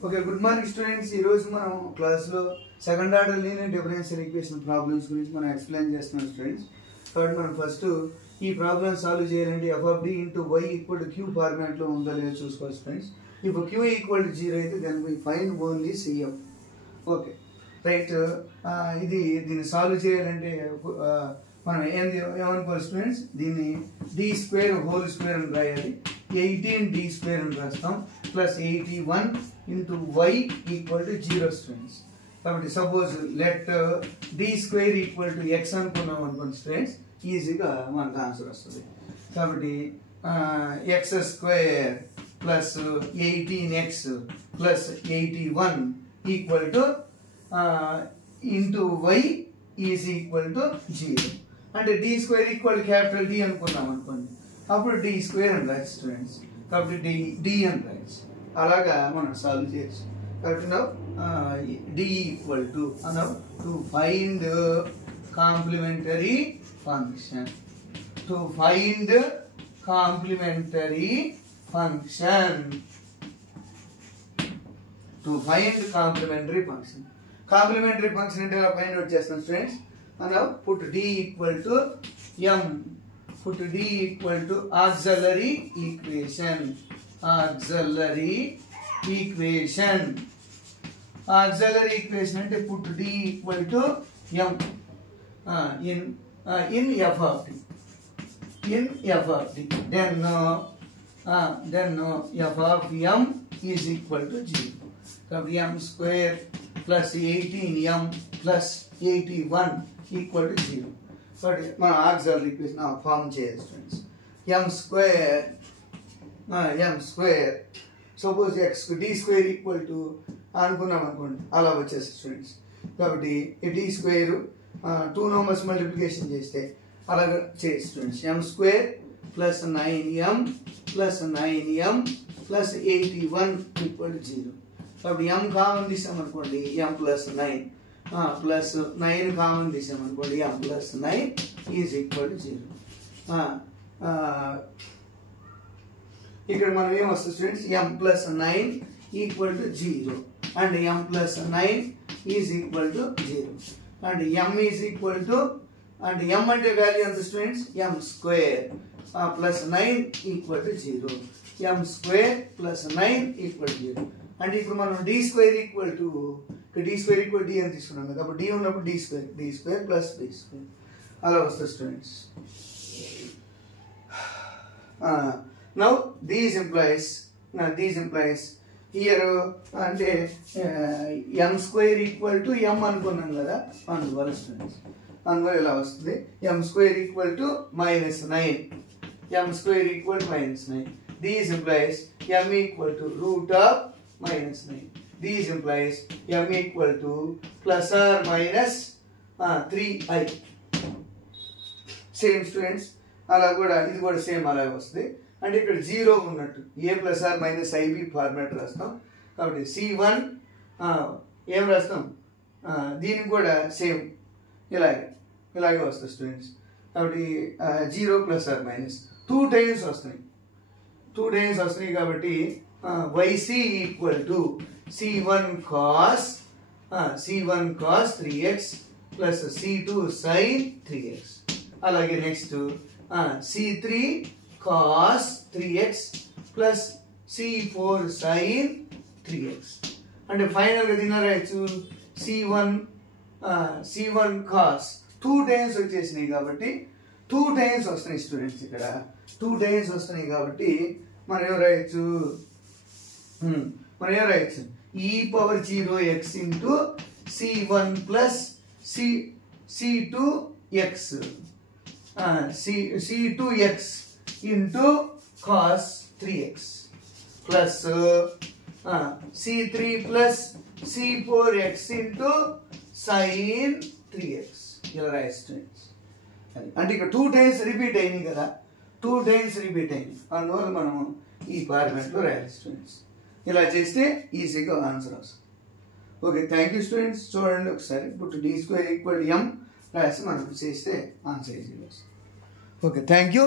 Okay, good morning students. ఈ రోజు మనం క్లాస్ లో second order linear differential equation problems గురించి మనం ఎక్స్ప్లెయిన్ చేస్తున్నాం స్టూడెంట్స్. కాబట్టి మనం ఫస్ట్ ఈ ప్రాబ్లమ్ సాల్వ్ చేయాలంటే f of d into y equal to q format లో ఉందో లేదో చూసుకోవాలి students. if q equal to 0 అయితే then we find only cf. Okay right. దీన్ని సాల్వ్ చేయాలంటే మనం ఏమనుకోవాలి స్టూడెంట్స్, దీన్ని d స్క్వేర్ హోల్ స్క్వేర్ అని రాయాలి. 18d స్క్వేర్ అని రాస్తాం plus 81 into y equal to 0 students. కాబట్టి suppose let d square equal to x అనుకున్నాం అనుకోండి స్టూడెంట్స్, ఈజీగా మనకు ఆన్సర్ వస్తుంది. కాబట్టి x square plus 18x plus 81 equal to into y is equal to 0. అంటే d square equal capital D అనుకున్నాం అనుకోండి, అప్పుడు d స్క్వేర్ అని రాయచ్చు స్టూడెంట్స్. కాబట్టి d అని రాయచ్చు. అలాగా మనం సాల్వ్ చేయొచ్చు. కాబట్టి d equal to to find complementary function. To find complementary function. To find complementary function. Complementary function అంటే ఇలా ఫైండ్ అవుట్ చేస్తాం students. put d equal to m. Put d equal to auxiliary equation. Auxiliary equation. Auxiliary equation అంటే put d equal to m in f of t. In f of t. Then f of m is equal to 0. కాబట్టి m square plus 18m plus 81 equal to 0. But మన auxiliary equation form చేయాలి students. m square suppose x d square equal to అనుకున్నాం అనుకోండి, అలా వచ్చేసి students. కాబట్టి d square 2 numbers multiplication చేస్తే అలాగ చేయాలి students. m square plus 9m plus 9m plus 81 equal to 0. కాబట్టి m కామన్ తీసామనుకోండి m ప్లస్ 9 ప్లస్ 9 కామన్ తీసామనుకోండి m plus 9 is equal to 0. ఇక్కడ మనం ఏం వస్తుంది students, m plus 9 equal to 0 and m plus 9 is equal to 0 and m is equal to and m అంటే value ఎంత students, m square plus 9 equal to 0. m square plus 9 equal to 0. అంటే ఇప్పుడు మనం d square equal to d square equal d అని తీసుకున్నాం కదా, అప్పుడు d ఉన్నప్పుడు d square plus d square అలా వస్తుంది students. Now these implies here అంటే m square equal to m అనుకున్నాం కదా, అందువల్ల స్టూడెంట్స్ అందువల్ల ఇలా వస్తుంది. m square equal to -9, m square equal to -9. These implies m equal to root of -9. These implies m equal to plus or minus 3i. Same students, అలా కూడా ఇది కూడా సేమ్ అలాగే వస్తుంది. అంటే ఇక్కడ 0 ఉన్నట్టు a plus or minus ib format రాస్తాం. కాబట్టి c1 ఏం రాస్తాం, దీనికి కూడా సేమ్ ఇలాగే వస్తుంది స్టూడెంట్స్. కాబట్టి 0 ప్లస్ ఆర్ మైనస్ 2 టైమ్స్ వస్తున్నాయి కాబట్టి yc equal to c1 cos 3x plus c2 sin 3x. అలాగే next c3 cos 3x plus c4 sin 3x. అంటే ఫైనల్గా తినరాయచ్చు c1 cos 2 టైమ్స్ వచ్చేసినాయి కాబట్టి 2 టైమ్స్ వస్తున్నాయి స్టూడెంట్స్. ఇక్కడ 2 టైమ్స్ వస్తున్నాయి కాబట్టి మనం ఏం రాయొచ్చు e power 0x into c1 plus c2x c2x into cos 3x plus c3 plus c4x into sin 3x ఇలా రాయిస్తుంది. అంటే ఇక్కడ 2 టైమ్స్ రిపీట్ అయినాయి కదా, 2 టైమ్స్ రిపీట్ అయింది, అందువల్ల మనము ఈ ఫార్మాట్లో రాయాలి స్టూడెంట్స్. ఇలా చేస్తే ఈజీగా ఆన్సర్ వస్తుంది. Okay, thank you students. చూడండి ఒకసారి, ఇప్పుడు d స్క్వేర్ ఈక్వల్ m రాసి మనం చేస్తే ఆన్సర్ ఈజీగా వస్తుంది. Okay, thank you.